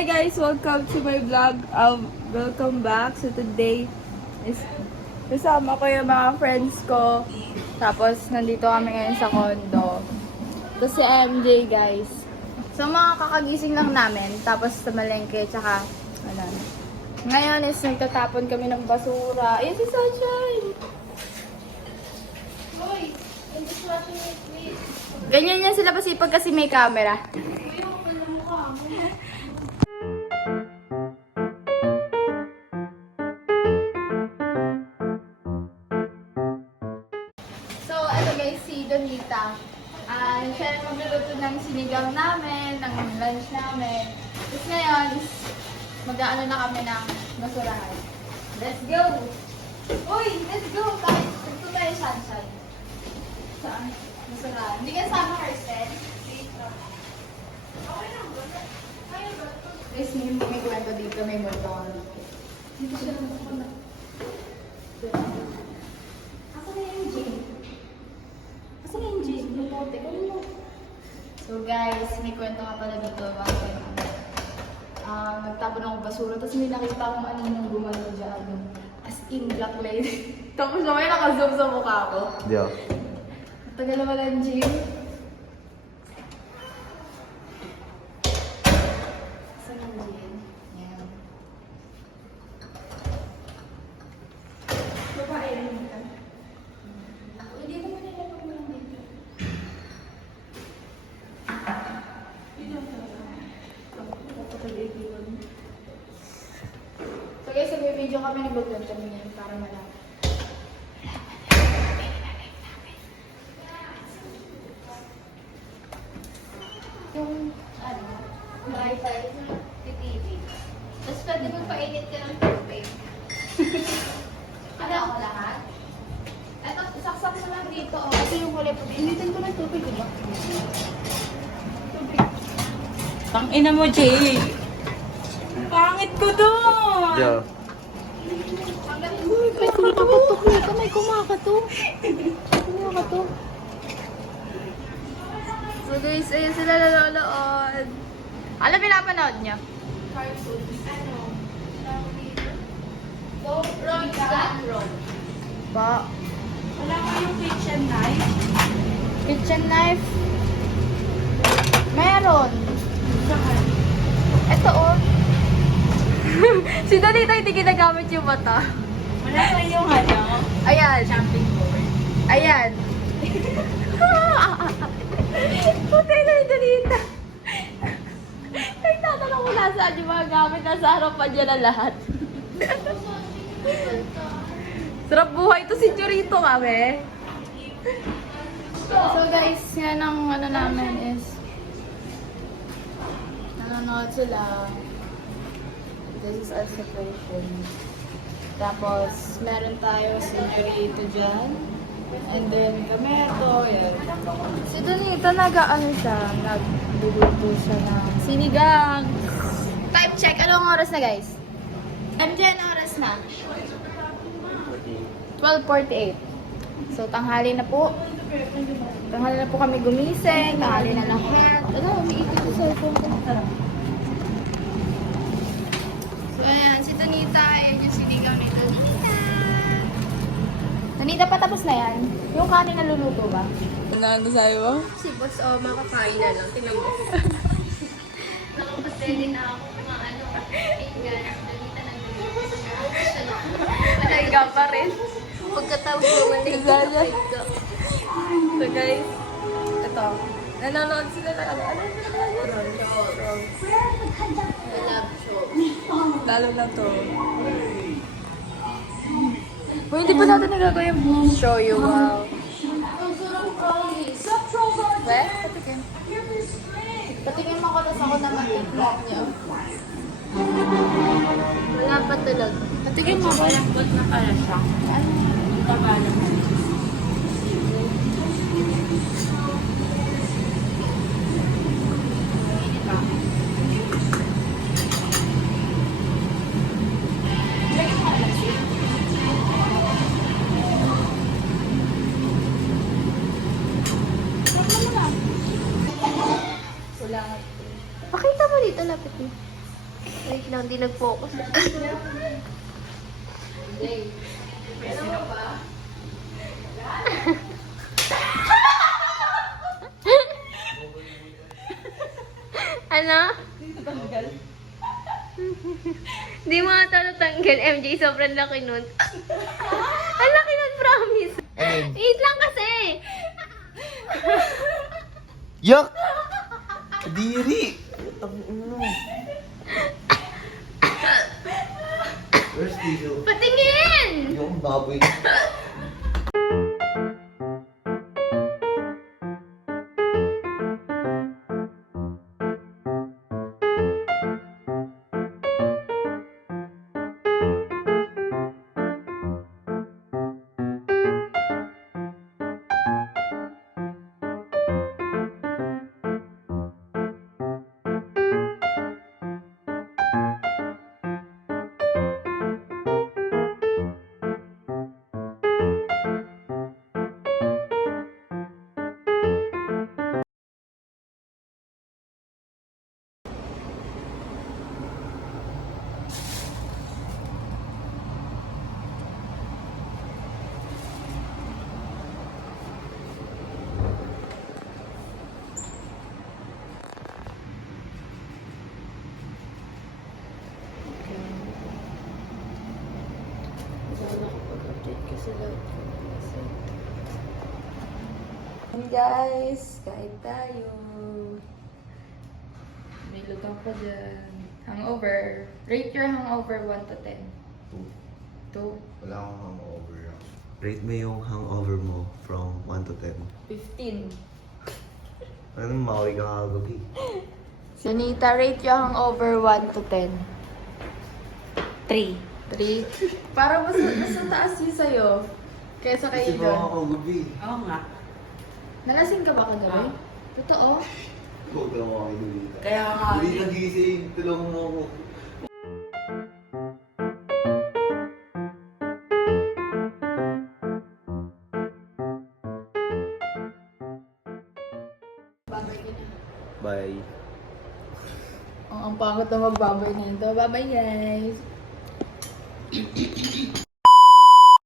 Hi guys! Welcome to my vlog. Welcome back. So today is kasama ko yung mga friends ko. Tapos nandito kami ngayon sa condo. Ito si MJ guys. So mga kakagising lang namin. Tapos sa malengke. Tsaka ano. Ngayon is nagtatapon kami ng basura. Ayun si Sunshine! Hoy! I'm just watching it, please. Ganyan yan sila pasipag kasi may camera. So, ano guys, si Donita. Siya yung magluluto ng sinigang namin, ng lunch namin. Tapos ngayon, mag-aano na kami ng basurahan. Let's go! Uy! Let's go! Ito tayo, Sunshine. Saan? Basurahan. Hindi ka sama, Kirsten? Okay lang ba? Guys, may kwento dito, may multo ko dito. Dito siya lang ako na. Ako na yung Jane. Kasi na yung Jane, lumote ko mo. So guys, may kwento ka pala dito. Nagtapon ako basura, tapos may nakita akong aninong gumano dyan. As in, black lady. Tapos siya may naka-zoom sa mukha ko. Yeah. Tagal naman ang Jane. Saan ang Jane? Yan. Babae rin ito. Hindi mo nilapag mo lang dito. So guys, may video kami nag-vlog kami ngayon para malaman. Yung ano, wifi sa TV. Tapos pwede mo painit ka ng tubig. Ano ako lahat? Eto, saksak mo lang dito. Oh. Kasi yung kulay po, initin ko ng tubig, diba? Tubig. Tangina mo, Jay. Pangit ko doon. Yeah. May kumakatok nito, may kumakatok. Kumakatok. So guys, ayun sila nanonood. Alam pinapanood niya? Cartoons. Ano? Ba? Wala ko yung kitchen knife. Kitchen knife? Meron. Saan? Ito oh. Si Donita hindi ginagamit yung mata. Wala ko yung ano, Ayan. jumping board. Ayan. Putay na yung Donita. Nagtatanong ko nasaan yung mga gamit. Nasa harapan niya na lahat. Sarap buhay to si Churito kami. So guys, yan ang ano namin is nanonood sila. This is our separation. Tapos, meron tayo si Churito dyan. And then, Kameto, yan. Si Donita nag-ano siya, nagluluto siya ng sinigang. Time check, anong oras na guys? MJ, anong oras na? 12:48. So, tanghali na po. Tanghali na po kami gumising. Tanghali na lahat. Ano, umiikot yung cellphone ko. So, ayan. Si Donita. Ayan yung sinigaw ni Donita. Donita, patapos na yan. Yung kanin na luluto ba? Ano sa'yo mo? Si Boss, makakain na lang. Tingnan mo. Nakapaseli na ako mga ano, ingan. Dalita na Malangga pa rin. Pagkatawag ko maligid Gaya. ako. So guys, ito. Nanonood sila na ano? Ano yung Love show. lalo na to. Uy, hindi pa natin nagagawa yung show you. Wow. Ang sarap promise. We, patikin. Patikin mo ko, tapos ako naman tiktok niya. Wala pa talaga. Patikin mo ko. Malambot na pala siya. Tagalog. Pakita mo dito, lapit mo. Wait lang, di nag-focus. Ano? Di mo ata natanggal, MJ. Sobrang laki nun. Ang laki nun, promise. Wait lang kasi. Yak! Diri! Ano? Where's tissue? Patingin! Yung baboy. Hey guys, kain tayo. May lutong pa dyan. Hangover. Rate your hangover 1 to 10. 2. Wala akong hangover. Rate mo yung hangover mo from 1 to 10. 15. Ano, mawi ka kagabi? Sunita, rate your hangover 1 to 10. 3. 3. Para mas taas yun sa'yo. Kaysa Kasi kay ba Idon. ako kagabi? Oo nga. Nalasing ka ba kagabi? Totoo? Huwag na ako kay Lolita. Kaya nga. Hindi nagising. Tulungan mo ako. Bye. Oh, ang pangit na magbabay nito. Bye-bye guys!